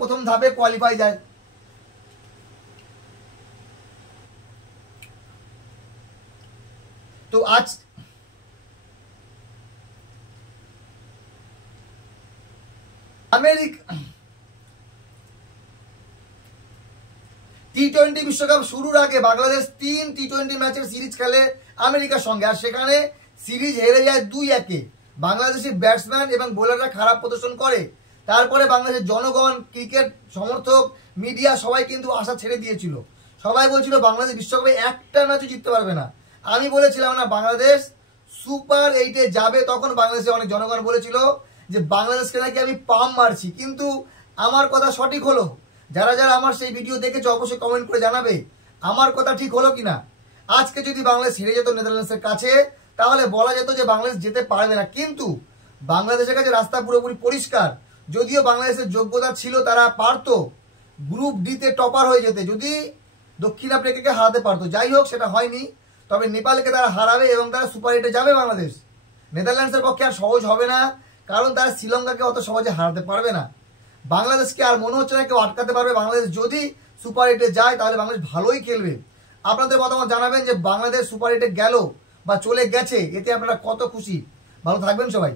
প্রথম ধাপে কোয়ালিফাই যায়। তো আজ আমেরিকা টি-20 বিশ্বকাপ শুরুর আগে বাংলাদেশ 3 টি-20 ম্যাচের সিরিজ খেলে আমেরিকার সঙ্গে, আর সেখানে সিরিজ হেরে যায় 2-1। বাংলাদেশি ব্যাটসম্যান এবং বোলাররা খারাপ প্রদর্শন করে। তারপরে বাংলাদেশের জনগণ, ক্রিকেট সমর্থক, মিডিয়া সবাই কিন্তু আশা ছেড়ে দিয়েছিল। সবাই বলছিল বাংলাদেশ বিশ্বকাপে একটা ম্যাচও জিততে পারবে না। আমি বলেছিলাম না বাংলাদেশ সুপার 8-এ যাবে। তখন বাংলাদেশে অনেক জনগণ বলেছিল যে বাংলাদেশকে নাকি আমি পাম মারছি, কিন্তু আমার কথা সঠিক হলো। যারা যারা আমার সেই ভিডিও দেখেছো অবশ্যই কমেন্ট করে জানাবে আমার কথা ঠিক হলো কিনা। আজকে যদি বাংলাদেশ হেরে যেত নেদারল্যান্ডসের কাছে, তাহলে বলা যেত যে বাংলাদেশ যেতে পারবে না। কিন্তু বাংলাদেশের কাছে রাস্তা পুরোপুরি পরিষ্কার। যদিও বাংলাদেশের যোগ্যতা ছিল, তারা পারতো গ্রুপ ডিতে টপার হয়ে যেতে, যদি দক্ষিণ আফ্রিকাকে হারাতে পারতো। যাই হোক, সেটা হয়নি। তবে নেপালকে তারা হারাবে এবং তারা সুপার 8-এ যাবে। বাংলাদেশ নেদারল্যান্ডসের পক্ষে আর সহজ হবে না, কারণ তারা শ্রীলঙ্কাকে অত সহজে হারাতে পারবে না। বাংলাদেশকে আর মনে হচ্ছে না কেউ আটকাতে পারবে। বাংলাদেশ যদি সুপার 8-এ যায় তাহলে বাংলাদেশ ভালোই খেলবে। আপনাদের মতামত জানাবেন যে বাংলাদেশ সুপার 8-এ গেল বা চলে গেছে, এতে আপনারা কত খুশি। ভালো থাকবেন সবাই।